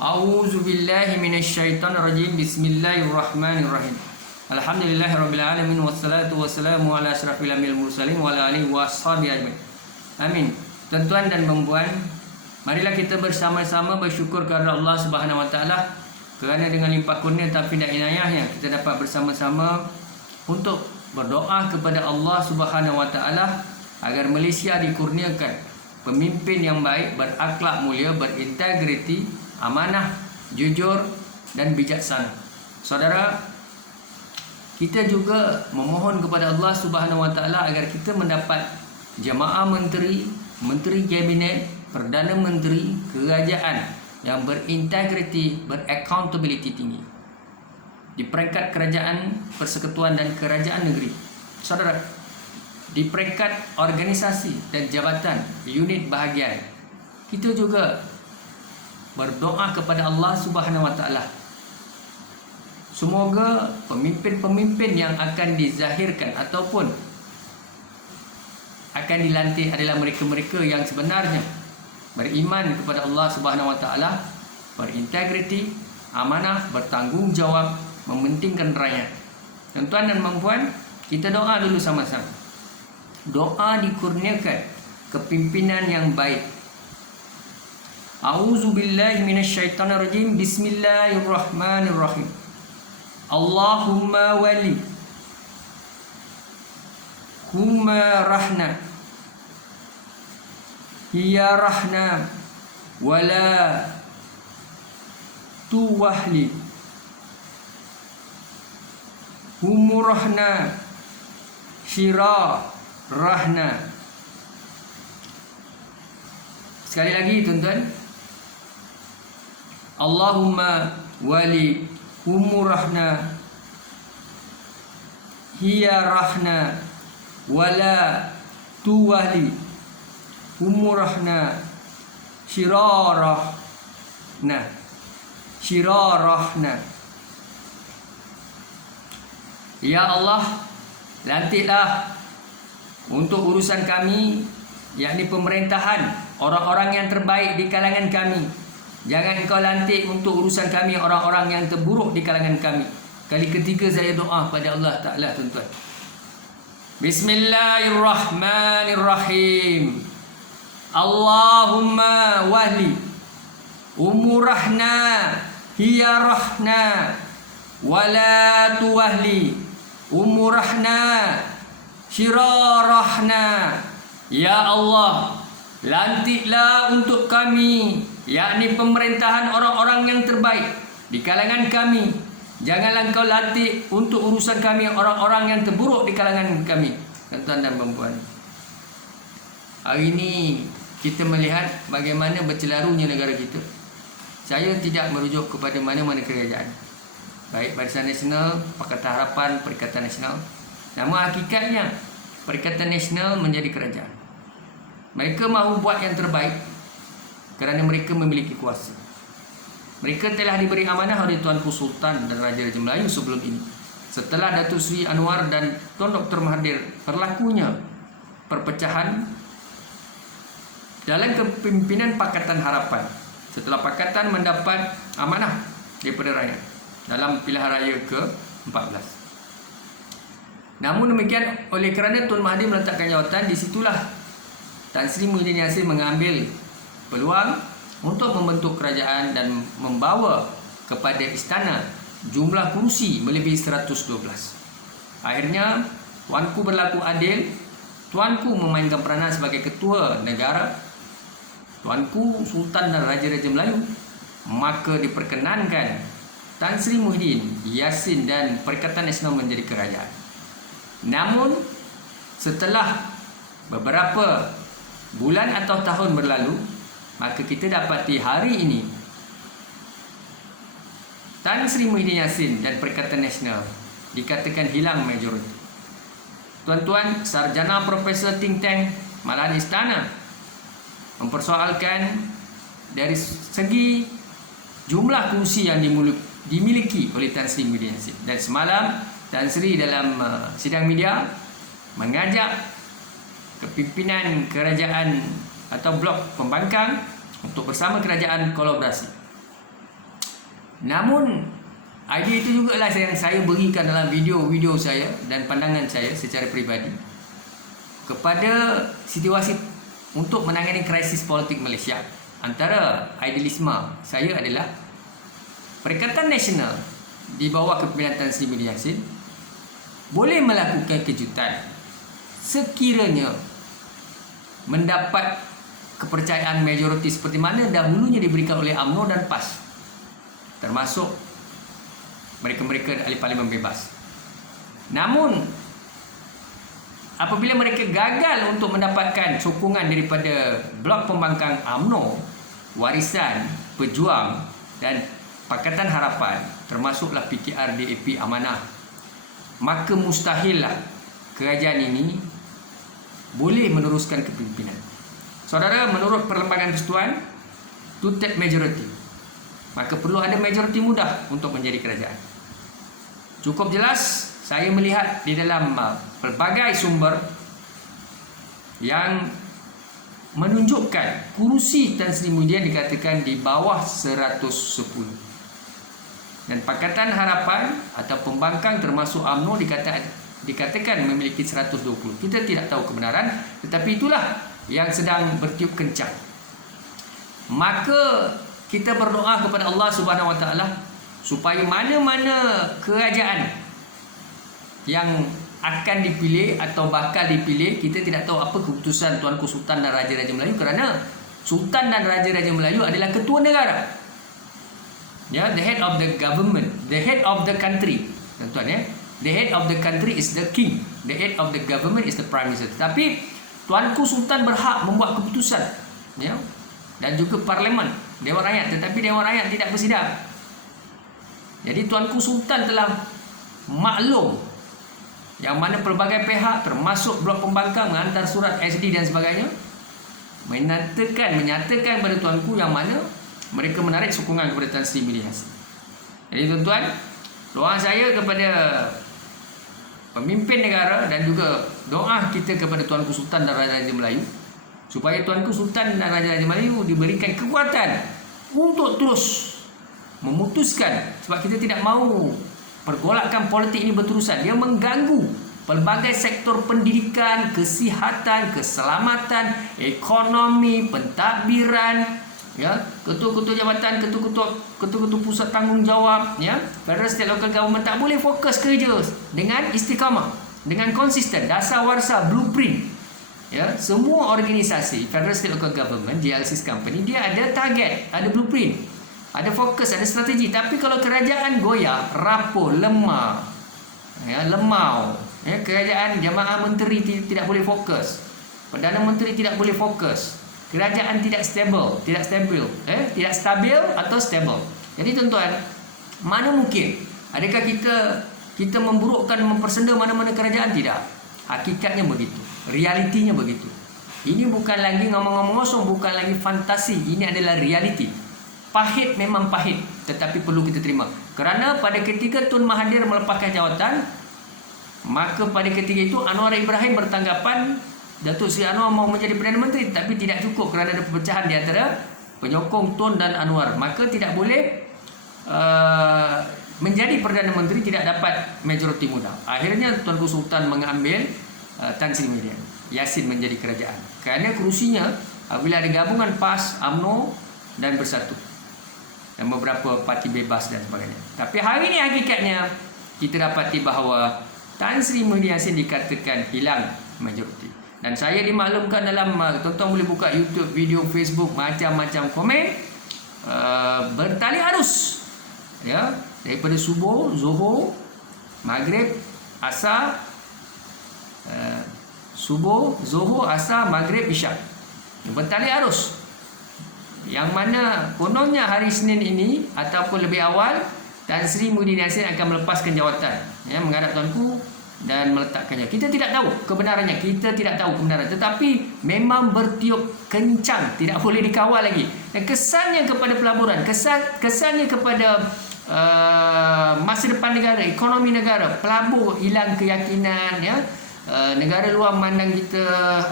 A'udzu billahi minasyaitonir rajim. Bismillahirrahmanirrahim. Alhamdulillahirabbil alamin wassalatu wassalamu ala asyrafil mursalin wa ala alihi washabihi ajmain. Amin. Tuan-tuan dan puan-puan, marilah kita bersama-sama bersyukur kepada Allah Subhanahu wa taala kerana dengan limpah kurnia taufik dan inayahnya kita dapat bersama-sama untuk berdoa kepada Allah Subhanahu wa taala agar Malaysia dikurniakan pemimpin yang baik, berakhlak mulia, berintegriti, amanah, jujur dan bijaksana. Saudara, kita juga memohon kepada Allah Subhanahu wa taala agar kita mendapat jamaah menteri, menteri kabinet, perdana menteri, kerajaan yang berintegriti, beraccountability tinggi di peringkat kerajaan persekutuan dan kerajaan negeri. Saudara, di peringkat organisasi dan jabatan unit bahagian, kita juga berdoa kepada Allah Subhanahu wa taala semoga pemimpin-pemimpin yang akan dizahirkan ataupun akan dilantik adalah mereka-mereka yang sebenarnya beriman kepada Allah Subhanahu wa taala, berintegriti, amanah, bertanggungjawab, mementingkan rakyat. Tuan-tuan dan puan-puan, kita doa dulu sama-sama. Doa dikurniakan kepimpinan yang baik. A'udzu billahi minasyaitonir rajim. Bismillahirrahmanirrahim. Allahumma wali huma rahna hiya rahna wala tuwahli humurahna syira rahna. Sekali lagi tuan-tuan, Allahumma wali umurahna hiya rahna wala tuwali umurahna syirarahna. Ya Allah, lantiklah untuk urusan kami, yakni pemerintahan, orang-orang yang terbaik di kalangan kami. Jangan Engkau lantik untuk urusan kami orang-orang yang terburuk di kalangan kami. Kali ketiga saya doa pada Allah Ta'ala, tuan-tuan. Bismillahirrahmanirrahim. Allahumma wali umurahna hiya rahna wala tuwahli umurahna syirarahna. Ya Allah, lantiklah untuk kami, yakni pemerintahan orang-orang yang terbaik di kalangan kami. Janganlah Engkau lantik untuk urusan kami orang-orang yang terburuk di kalangan kami. Tuan-tuan dan puan-puan, hari ini kita melihat bagaimana bercelarunya negara kita. Saya tidak merujuk kepada mana-mana kerajaan, baik Barisan Nasional, Pakatan Harapan, Perikatan Nasional. Nama hakikatnya Perikatan Nasional menjadi kerajaan. Mereka mahu buat yang terbaik kerana mereka memiliki kuasa. Mereka telah diberi amanah oleh Tuanku Sultan dan Raja-Raja Melayu sebelum ini. Setelah Datuk Seri Anwar dan Tuan Dr. Mahathir berlakunya perpecahan dalam kepimpinan Pakatan Harapan, setelah Pakatan mendapat amanah daripada rakyat dalam pilihan raya ke-14. Namun demikian, oleh kerana Tun Mahathir meletakkan jawatan, di situlah Tan Sri Muhyiddin Yassin mengambil peluang untuk membentuk kerajaan dan membawa kepada istana jumlah kursi melebihi 112. Akhirnya Tuanku berlaku adil. Tuanku memainkan peranan sebagai ketua negara, Tuanku Sultan dan Raja-Raja Melayu. Maka diperkenankan Tan Sri Muhyiddin Yassin dan Perikatan Nasional menjadi kerajaan. Namun setelah beberapa bulan atau tahun berlalu, maka kita dapati hari ini Tan Sri Muhyiddin Yassin dan Perikatan Nasional dikatakan hilang majoriti. Tuan-tuan, sarjana profesor think tank malahan istana mempersoalkan dari segi jumlah kursi yang dimiliki oleh Tan Sri Muhyiddin Yassin. Dan semalam Tan Sri dalam sidang media mengajak kepimpinan kerajaan atau blok pembangkang untuk bersama kerajaan kolaborasi. Namun idea itu jugalah yang saya berikan dalam video-video saya dan pandangan saya secara peribadi kepada situasi untuk menangani krisis politik Malaysia. Antara idealisme saya adalah Perikatan Nasional di bawah kepimpinan Tan Sri Muhyiddin Yassin boleh melakukan kejutan sekiranya mendapat kepercayaan majoriti seperti mana dahulunya diberikan oleh UMNO dan PAS, termasuk mereka-mereka ahli parlimen bebas. Namun apabila mereka gagal untuk mendapatkan sokongan daripada blok pembangkang UMNO, Warisan, Pejuang dan Pakatan Harapan, termasuklah PKR, DAP, Amanah, maka mustahillah kerajaan ini boleh meneruskan kepimpinan. Saudara, menurut Perlembagaan Persekutuan, two-third majority, maka perlu ada majoriti mudah untuk menjadi kerajaan. Cukup jelas saya melihat di dalam pelbagai sumber yang menunjukkan kerusi Tan Sri Muhyiddin dikatakan di bawah 110. Dan Pakatan Harapan atau pembangkang termasuk UMNO dikatakan memiliki 120. Kita tidak tahu kebenaran, tetapi itulah yang sedang bertiup kencang. Maka kita berdoa kepada Allah Subhanahu Wa Taala supaya mana-mana kerajaan yang akan dipilih atau bakal dipilih, kita tidak tahu apa keputusan Tuanku Sultan dan Raja-Raja Melayu, kerana Sultan dan Raja-Raja Melayu adalah ketua negara. Ya, the head of the government, the head of the country. Tuan-tuan ya, the head of the country is the king, the head of the government is the prime minister. Tapi Tuanku Sultan berhak membuat keputusan, ya, dan juga parlimen, Dewan Rakyat, tetapi Dewan Rakyat tidak bersidang. Jadi Tuanku Sultan telah maklum yang mana pelbagai pihak termasuk blok pembangkang menghantar surat SD dan sebagainya menyatakan pada tuanku yang mana mereka menarik sokongan kepada Tan Sri Muhyiddin Yassin. Jadi tuan-tuan, doa saya kepada pemimpin negara dan juga doa kita kepada Tuanku Sultan dan Raja-Raja Melayu supaya Tuanku Sultan dan Raja-Raja Melayu diberikan kekuatan untuk terus memutuskan, sebab kita tidak mahu pergolakan politik ini berterusan. Dia mengganggu pelbagai sektor pendidikan, kesihatan, keselamatan, ekonomi, pentadbiran, ya, ketua-ketua jabatan, ketua-ketua pusat tanggungjawab, ya, federal, state, local government tak boleh fokus kerja dengan istiqamah, dengan konsisten, dasar warsa, blueprint. Ya, semua organisasi federal, state, local government, GLCs company, dia ada target, ada blueprint, ada fokus, ada strategi. Tapi kalau kerajaan goyah, rapuh, lemah, ya, lemau, ya, kerajaan jamaah menteri tidak boleh fokus, Perdana Menteri tidak boleh fokus, kerajaan tidak stabil atau stable. Jadi tuan-tuan, mana mungkin? Adakah kita memburukkan, mempersenda mana-mana kerajaan? Tidak. Hakikatnya begitu, realitinya begitu. Ini bukan lagi ngomong-ngomong kosong, bukan lagi fantasi. Ini adalah realiti. Pahit memang pahit, tetapi perlu kita terima. Kerana pada ketika Tun Mahathir melepaskan jawatan, maka pada ketika itu Anwar Ibrahim bertanggapan Datuk Seri Anwar mau menjadi Perdana Menteri, tapi tidak cukup kerana ada perpecahan di antara penyokong Tun dan Anwar. Maka tidak boleh menjadi Perdana Menteri, tidak dapat majoriti mudah. Akhirnya Tuanku Sultan mengambil Tan Sri Muhyiddin Yassin menjadi kerajaan. Kerana kerusinya apabila ada gabungan PAS, UMNO dan Bersatu dan beberapa parti bebas dan sebagainya. Tapi hari ini hakikatnya kita dapati bahawa Tan Sri Muhyiddin Yassin dikatakan hilang majoriti. Dan saya dimaklumkan dalam, tuan-tuan boleh buka YouTube, video, Facebook, macam-macam komen, bertali arus, ya, daripada subuh, zuhur, maghrib, asar, subuh, zuhur, asar, maghrib, isyak, bertali arus. Yang mana kononnya hari Senin ini ataupun lebih awal, Tan Sri Muhyiddin Yassin akan melepaskan jawatan, ya, menghadap tuanku dan meletakkannya. Kita tidak tahu kebenarannya, tetapi memang bertiup kencang, tidak boleh dikawal lagi. Dan kesannya kepada pelaburan, kesannya kepada masa depan negara, ekonomi negara, pelabur hilang keyakinan, ya, negara luar memandang kita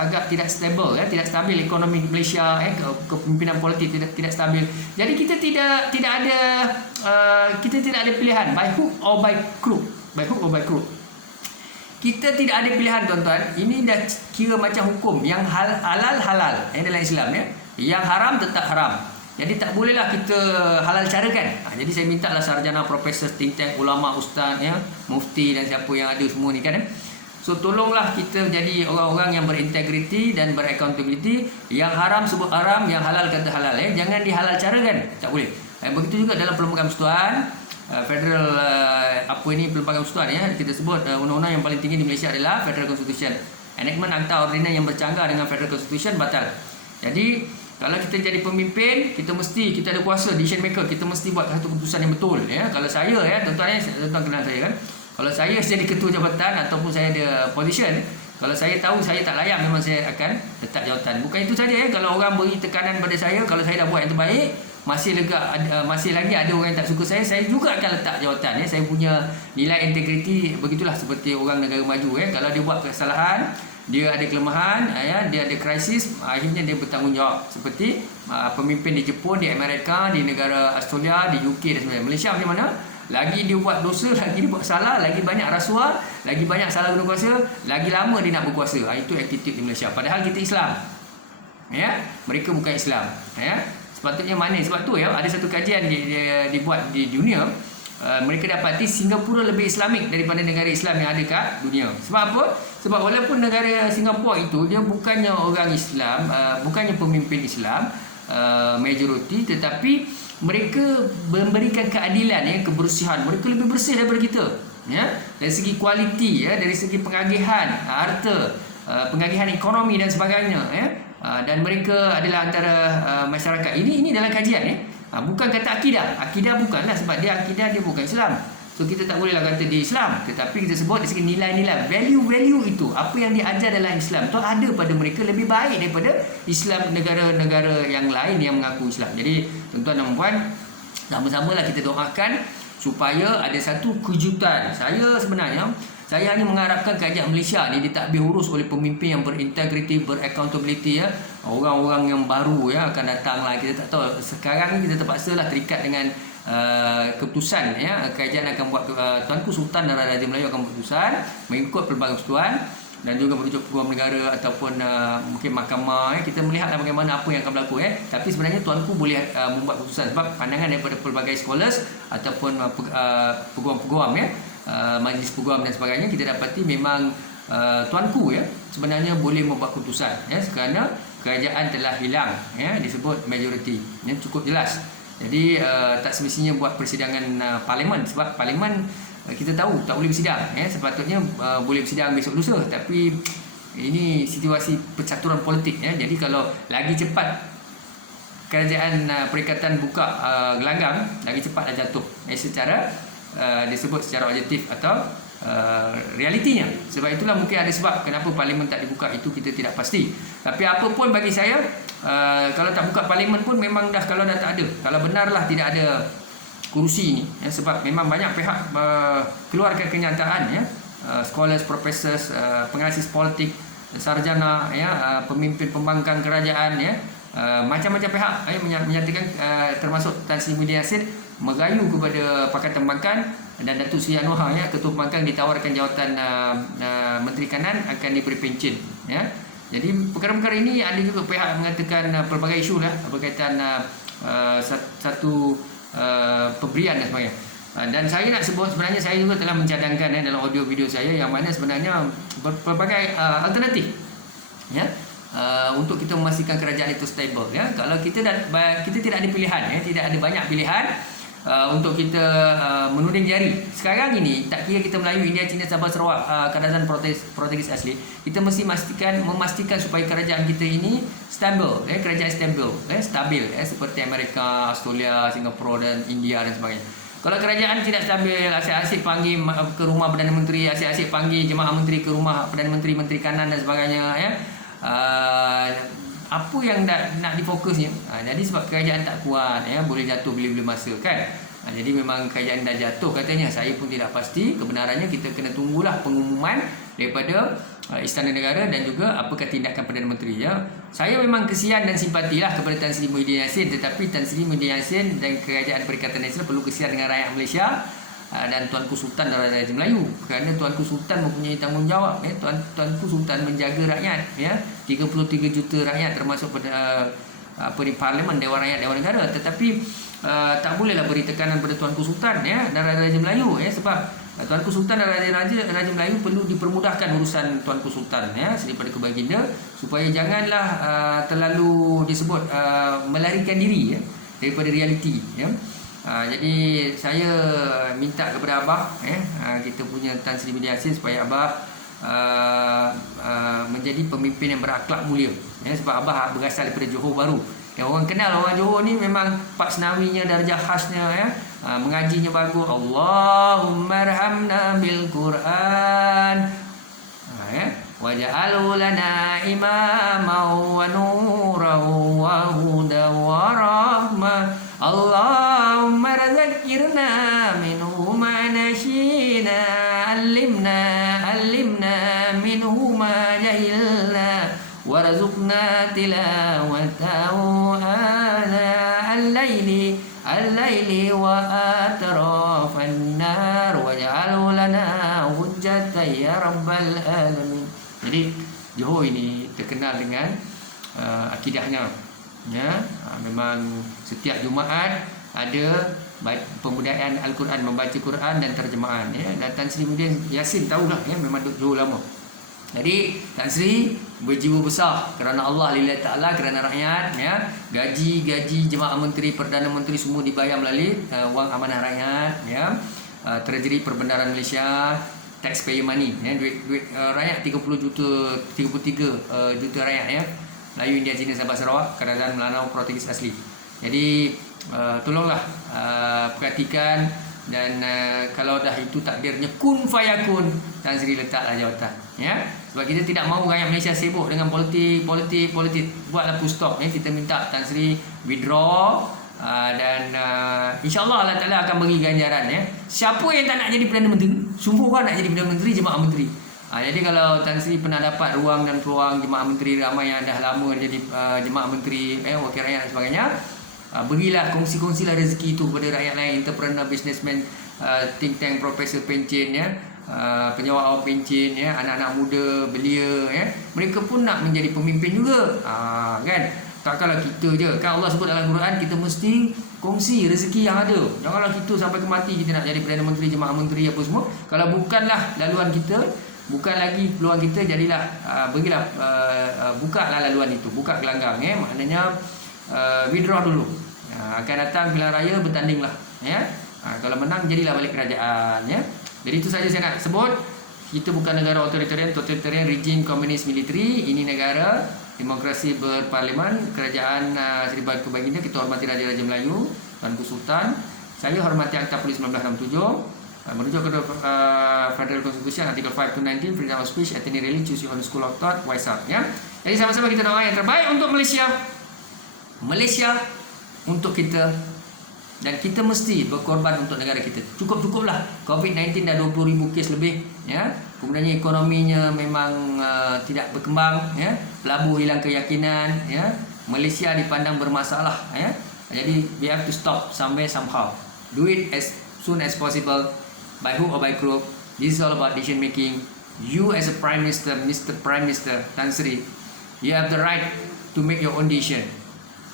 agak tidak stable, tidak stabil ekonomi Malaysia, kepimpinan politik tidak stabil. Jadi kita tidak ada pilihan by hook or by crook. Kita tidak ada pilihan, tuan-tuan. Ini dah kira macam hukum yang halal dalam Islam, yang haram tetap haram. Jadi tak bolehlah kita halal carakan. Jadi saya minta lah sarjana, profesor, think tank, ulama, ustaz, mufti dan siapa yang ada semua ni kan. So tolonglah kita jadi orang-orang yang berintegriti dan beraccountability. Yang haram sebut haram, yang halal kata halal. Jangan dihalal carakan. Tak boleh. Begitu juga dalam Perlembagaan Persekutuan Federal, Perlembagaan Persekutuan, kita sebut undang-undang yang paling tinggi di Malaysia adalah Federal Constitution. Enactment Akta Ordinance yang bercanggah dengan Federal Constitution batal. Jadi kalau kita jadi pemimpin, kita ada kuasa, decision maker, kita mesti buat satu keputusan yang betul. Kalau saya, tuan-tuan kenal saya kan. Kalau saya jadi ketua jabatan ataupun saya ada position, kalau saya tahu saya tak layak, memang saya akan letak jawatan. Bukan itu saja, kalau orang beri tekanan pada saya, kalau saya dah buat yang terbaik, masih lagi ada orang yang tak suka saya juga akan letak jawatan. Saya punya nilai integriti begitulah, seperti orang negara maju. Kalau dia buat kesalahan, dia ada kelemahan, dia ada krisis, akhirnya dia bertanggungjawab. Seperti pemimpin di Jepun, di Amerika, di negara Australia, di UK dan sebagainya. Malaysia macam mana? Lagi dia buat dosa, lagi dia buat salah, lagi banyak rasuah, lagi banyak salah guna kuasa, lagi lama dia nak berkuasa. Itu attitude di Malaysia. Padahal kita Islam, mereka bukan Islam. Sepatutnya mana? Sebab tu ada satu kajian dibuat di dunia. Mereka dapati Singapura lebih Islamik daripada negara Islam yang ada kat dunia. Sebab apa? Sebab walaupun negara Singapura itu dia bukannya orang Islam, bukannya pemimpin Islam majoriti, tetapi mereka memberikan keadilan, kebersihan. Mereka lebih bersih daripada kita, dari segi kualiti, dari segi pengagihan harta, pengagihan ekonomi dan sebagainya, dan mereka adalah antara masyarakat ini dalam kajian, bukan kata akidah bukanlah, sebab akidah dia bukan Islam. So kita tak bolehlah kata dia Islam, tetapi kita sebut dari segi nilai-nilai, value itu, apa yang diajar dalam Islam tu ada pada mereka lebih baik daripada Islam negara-negara yang lain yang mengaku Islam. Jadi tuan-tuan dan puan, sama-samalah kita doakan supaya ada satu kejutan. Saya hanya mengharapkan kerajaan Malaysia ni dia tak diurus oleh pemimpin yang berintegriti, beraccountability, orang-orang yang baru akan datang lah. Kita tak tahu. Sekarang ni kita terpaksalah terikat dengan keputusan, kerajaan akan buat, Tuanku Sultan dan Raja Melayu akan buat keputusan mengikut Perlembagaan Persekutuan dan juga merujuk peguam negara ataupun mungkin mahkamah. Kita melihatlah bagaimana apa yang akan berlaku. Tapi sebenarnya Tuanku boleh membuat keputusan sebab pandangan daripada pelbagai scholars ataupun peguam-peguam, majlis peguam dan sebagainya, kita dapati memang Tuanku sebenarnya boleh membuat keputusan, kerana kerajaan telah hilang, disebut majoriti. Cukup jelas. Jadi tak semestinya buat persidangan parlimen, sebab parlimen kita tahu tak boleh bersidang. Sepatutnya boleh bersidang besok lusa, tapi ini situasi percaturan politik. Jadi kalau lagi cepat kerajaan perikatan buka gelanggang, lagi cepat dah jatuh secara disebut secara objektif atau realitinya. Sebab itulah mungkin ada sebab kenapa parlimen tak dibuka, itu kita tidak pasti. Tapi apa pun bagi saya, kalau tak buka parlimen pun memang dah, kalau dah tak ada, kalau benarlah tidak ada kerusi ni, sebab memang banyak pihak keluarkan kenyataan, scholars, professors, penganalisis politik, sarjana, pemimpin pembangkang kerajaan, macam-macam pihak menyatakan, termasuk Tan Sri Muhyiddin Yassin merayu kepada Pakatan Pembangkang dan Datuk Seri Anwar, Ketua Pembangkang, ditawarkan jawatan Menteri Kanan, akan diberi pencen. Jadi perkara-perkara ini ada juga pihak mengatakan pelbagai isu berkaitan satu pemberian dan sebagainya. Dan saya nak sebut, sebenarnya saya juga telah mencadangkan dalam audio video saya, yang mana sebenarnya berbagai alternatif untuk kita memastikan kerajaan itu stable. Kalau kita tidak ada pilihan, tidak ada banyak pilihan untuk kita menuding jari. Sekarang ini tak kira kita Melayu, India, Cina, Sabah, Sarawak, Kadazan, Portugis asli, kita mesti memastikan supaya kerajaan kita ini stable, kerajaan stabil, seperti Amerika, Australia, Singapura dan India dan sebagainya. Kalau kerajaan tidak stabil, asyik-asyik panggil ke rumah Perdana Menteri, asyik-asyik panggil jemaah menteri ke rumah Perdana Menteri, Menteri Kanan dan sebagainya, apa yang nak difokusnya. Jadi sebab kerajaan tak kuat, boleh jatuh bila-bila masa kan. Jadi memang kerajaan dah jatuh katanya. Saya pun tidak pasti kebenarannya. Kita kena tunggulah pengumuman daripada Istana Negara dan juga apakah tindakan Perdana Menteri. Saya memang kesian dan simpatilah kepada Tan Sri Muhyiddin Yassin, tetapi Tan Sri Muhyiddin Yassin dan Kerajaan Perikatan Nasional perlu kesian dengan rakyat Malaysia dan Tuanku Sultan dan Raja Melayu, kerana Tuanku Sultan mempunyai tanggungjawab. Tuanku Sultan menjaga rakyat, 33 juta rakyat termasuk pada Parlimen, Dewan Rakyat, Dewan Negara. Tetapi tak bolehlah beri tekanan pada Tuanku Sultan dan Raja Melayu, sebab Tuanku Sultan dan Raja Melayu perlu dipermudahkan urusan Tuanku Sultan daripada kebaginda, supaya janganlah terlalu disebut melarikan diri daripada realiti. Jadi saya minta kepada Abah, kita punya Tan Sri Muhyiddin Yassin, supaya Abah menjadi pemimpin yang berakhlak mulia, sebab Abah berasal daripada Johor Bahru. Orang kenal orang Johor ni memang Pak Senawinya, darjah khasnya, mengajinya bagus. Allahumma arhamna bil Quran, waj'alhu lana imaman wa nuran wa hudan wa rahmah. Allahumma razakirna minhu ma nashina, allimna minhu ma jahilna, warzuqna tilawatahu ana al-laili wa atrafan nar, waj'alhu lana hujjatan ya rabbal alamin. Jadi Johor ini terkenal dengan akidahnya, memang setiap Jumaat ada pembudayaan Al-Quran, membaca Quran dan terjemahan, dan Tan Sri Muhyiddin Yassin tahulah, memang duduk Johor lama. Jadi Tan Sri berjiwa besar kerana Allah lillahi ta'ala, kerana rakyat, gaji jemaah menteri, Perdana Menteri semua dibayar melalui wang amanah rakyat, Treasury Perbendaharaan Malaysia, taxpayer money, duit rakyat 33 juta rakyat, Melayu, India, Cina, Sabah, Sarawak, Kedatangan Melanau, Portugis asli. Jadi tolonglah perhatikan, dan kalau dah itu takdirnya kun fayakun, Tan Sri letaklah jawatan, sebab kita tidak mahu rakyat Malaysia sibuk dengan politik. Buatlah full stop, kita minta Tan Sri withdraw, dan insyaAllah Allah Ta'ala akan bagi ganjaran. Siapa yang tak nak jadi Perdana Menteri? Semua orang nak jadi Perdana Menteri, jemaah menteri. Jadi kalau Tan Sri pernah dapat ruang dan peluang, jemaah menteri ramai yang dah lama jadi jemaah menteri, wakil rakyat dan sebagainya, berilah, kongsilah rezeki itu kepada rakyat lain, entrepreneur, businessman, think tank, profesor pencen, penjawat awak pencen, anak-anak muda, belia, mereka pun nak menjadi pemimpin juga, kan? Takkanlah kita je, kan Allah sebut dalam Quran, kita mesti kongsi rezeki yang ada. Janganlah kita sampai ke mati kita nak jadi Perdana Menteri, jemaah menteri, apa semua. Kalau bukanlah laluan kita, bukan lagi peluang kita, jadilah berilah, bukalah laluan itu, buka gelanggang, maknanya withdraw dulu. Akan datang pilihan raya, bertandinglah, kalau menang jadilah balik kerajaan, Jadi itu saja saya nak sebut. Kita bukan negara otoritarian, totalitarian, rejim komunis militeri. Ini negara demokrasi berparlimen, kerajaan Seri Baginda. Kita hormati Raja-Raja Melayu, Tuanku Sultan. Saya hormati Akta Polis 1967, merujuk ke Federal Constitution artikel 5 to 19, freedom of speech, at any rally, choose your own school of thought, wise up. Jadi sama-sama kita doa yang terbaik untuk Malaysia untuk kita, dan kita mesti berkorban untuk negara kita. Cukuplah. COVID-19 dah 20,000 kes lebih, kemudian ekonominya memang tidak berkembang, pelabuh hilang keyakinan, Malaysia dipandang bermasalah, Jadi we have to stop somewhere, somehow. Do it as soon as possible, by hook or by crook. This is all about decision making. You as a Prime Minister, Mr. Prime Minister Tan Sri, you have the right to make your own decision.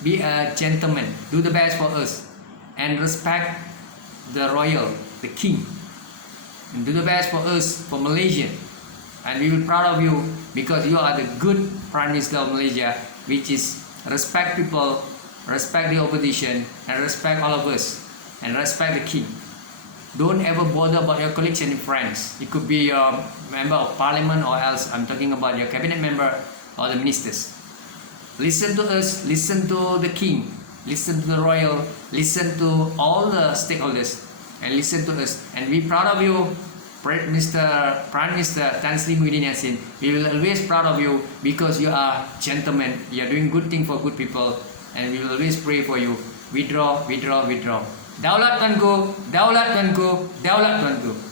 Be a gentleman, do the best for us, and respect the royal, the king, and do the best for us, for Malaysia. And we will be proud of you, because you are the good Prime Minister of Malaysia, which is respect people, respect the opposition, and respect all of us, and respect the king. Don't ever bother about your colleagues and your friends. It could be your member of parliament, or else I'm talking about your cabinet member or the ministers. Listen to us, listen to the king, listen to the royal, listen to all the stakeholders, and listen to us, and be proud of you, Mr. Prime Minister Tan Sri Muhyiddin Yassin, we will always proud of you because you are gentlemen. You are doing good thing for good people, and we will always pray for you. Withdraw, withdraw, withdraw. Daulat Tuanku, Daulat Tuanku, Daulat Tuanku.